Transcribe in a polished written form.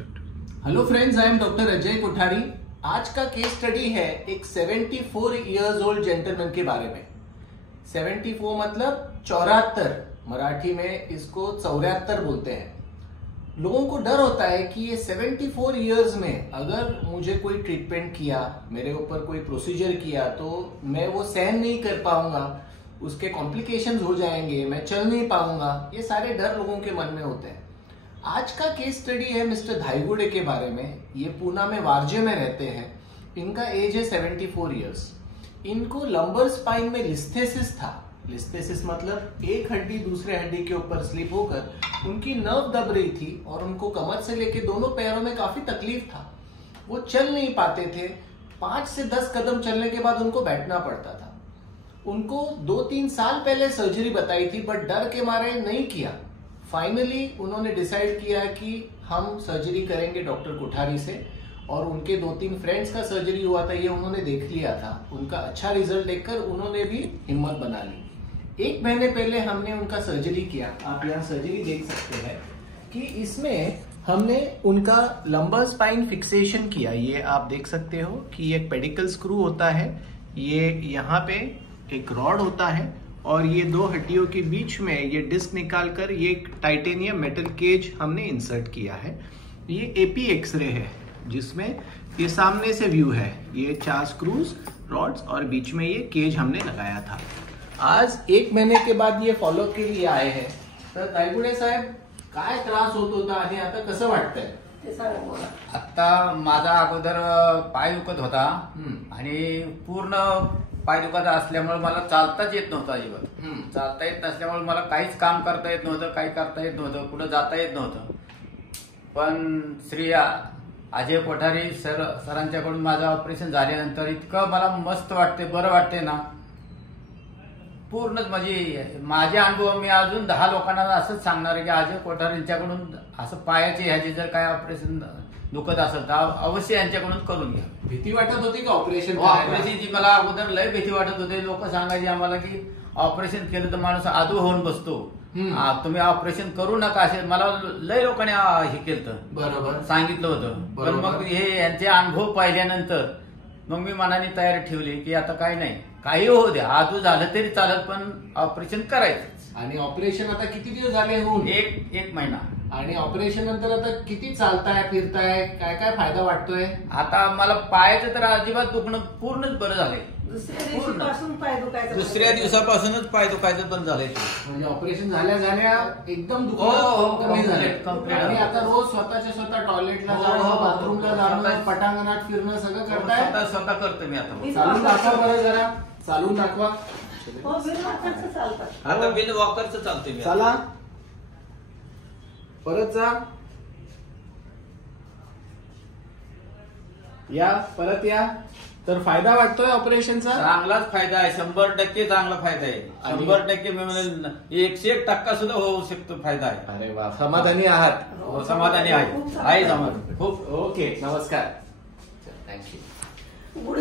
Hello friends, I am doctor Ajay Kothari. आज का केस study है एक 74 इयर्स ओल्ड जेंटलमैन के बारे में। 74 मतलब 74, मराठी में इसको 74 बोलते हैं। लोगों को डर होता है कि ये 74 इयर्स में अगर मुझे कोई ट्रीटमेंट किया, मेरे ऊपर कोई प्रोसीजर किया तो मैं वो सहन नहीं कर पाऊंगा, उसके कॉम्प्लिकेशंस हो जाएंगे, मैं चल नहीं पाऊंगा। ये सारे डर लोगों के मन में होते हैं। आज का केस स्टडी है मिस्टर धाईगुड़े के बारे में। ये पूना में वारजे में रहते हैं। इनका एज है 74 इयर्स। इनको लंबर स्पाइन में लिस्थेसिस था। लिस्थेसिस मतलब एक हड्डी दूसरे हड्डी के ऊपर स्लिप होकर उनकी नर्व दब रही थी और उनको कमर से लेके दोनों पैरों में काफी तकलीफ था। वो चल नहीं पाते थे। 5 से 10 कदम चलने के बाद उनको बैठना पड़ता था। उनको 2-3 साल पहले सर्जरी बताई थी, बट डर के मारे नहीं किया। फाइनली उन्होंने डिसाइड किया कि हम सर्जरी करेंगे डॉक्टर कोठारी से, और उनके 2-3 फ्रेंड्स का सर्जरी हुआ था, ये उन्होंने देख लिया था। उनका अच्छा रिजल्ट देखकर उन्होंने भी हिम्मत बना ली। 1 महीने पहले हमने उनका सर्जरी किया। आप यहाँ सर्जरी देख सकते हैं कि इसमें हमने उनका लंबर स्पाइन फिक्सेशन किया। ये आप देख सकते हो कि एक पेडिकल स्क्रू होता है, ये यहाँ पे एक रॉड होता है और ये 2 हड्डियों के बीच में ये डिस्क निकालकर ये एक टाइटेनियम मेटल केज हमने इंसर्ट किया है। ये एपी एक्सरे है जिसमें ये सामने से व्यू है। ये 4 स्क्रूज, रॉड्स और बीच में ये केज हमने लगाया था। आज 1 महीने के बाद ये फॉलोअप के लिए आए हैं। तर धाईगुडे साहेब, काय त्रास होत होता आणि आता कसं वाटतंय? आता माझा अगोदर पाय दुखत होता आणि पूर्ण पाय दुखत असल्यामुळे मला चालताच येत नव्हतं अजिबात। चालता येत नसल्यामुळे मला काहीच काम करता येत नव्हतं, काही करता येत नव्हतं, कुठं जाता येत नव्हतं। पण श्री अजय कोठारी सरांच्याकडून माझं ऑपरेशन झाल्यानंतर इतकं मला मस्त वाटते, बरं वाटते ना। पूर्णच माझे अनुभव मी अजून 10 लोकांना असंच सांगणार आहे की अजय कोठारींच्याकडून असं पायाचे ह्याचे जर काय ऑपरेशन दुखत असेल तर अवश्य यांच्याकडून करून घ्या। भीती वाटत होती का ऑपरेशन? ऑपरेशनची मला अगोदर लय भीती वाटत होते। लोक सांगायचे आम्हाला की ऑपरेशन केलं तर माणूस आदू होऊन बसतो, तुम्ही ऑपरेशन करू नका असे मला लय लोकांनी हे केलं, बरोबर सांगितलं होतं। पण मग हे यांचे अनुभव पाहिल्यानंतर मग मी मनाने तयारी ठेवली की आता काय नाही, काही होऊ द्या, आदू झालं तरी चालत पण ऑपरेशन करायचं। आणि ऑपरेशन आता किती दिवस झाले होऊन? एक महिना। आणि ऑपरेशन नंतर आता किती चालताय, फिरताय, काय काय फायदा वाटतोय? आता मला पायाचं तर अजिबात दुखणं पूर्णच बरं झालंय। दुसऱ्या दिवसापासूनच पाय दुखायचं पण झालंय। म्हणजे ऑपरेशन झाल्या एकदम कमी झाले आणि आता रोज स्वतः टॉयलेटला जाणं, बाथरूमला जाणं, पटांगणात फिरणं सगळं करताय? स्वतः करतो मी आता। चालून दाखवा बरं, जरा चालून दाखवा। आता बिल वॉकरचं चालतंय मी। चला परत जा, या परत या। तर फायदा वाटतोय ऑपरेशनचा? चांगलाच फायदा आहे, 100% चांगला फायदा आहे। 100% मी म्हणेल 101% सुद्धा होऊ शकतो फायदा आहे। अरे वा, समाधानी आहात? समाधानी आहे समाधान खूप। ओके, नमस्कार, थँक्यू।